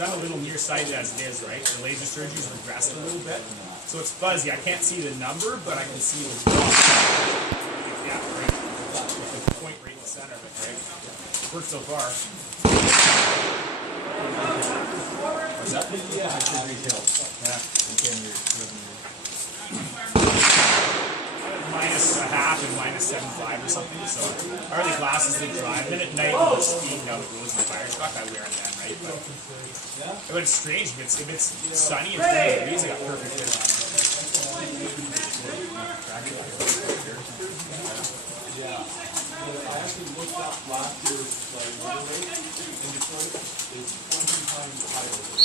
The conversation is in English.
I'm a little nearsighted as it is, right? The laser surgery's regressed a little bit. So it's fuzzy. I can't see the number, but I can see the drop. Yeah, right. The point right in the center of it, right? Worked so far. What's that? Yeah, retail. Yeah. Minus a half and minus 7.5 or something. So our early classes they drive. Then at night when we're speeding down the roads in the fire truck, I wear them then, right? But it's strange. If it's sunny and 30 degrees, I got perfect fit on it. Yeah. I actually looked up last year's water rate in Detroit. It's 20 times higher.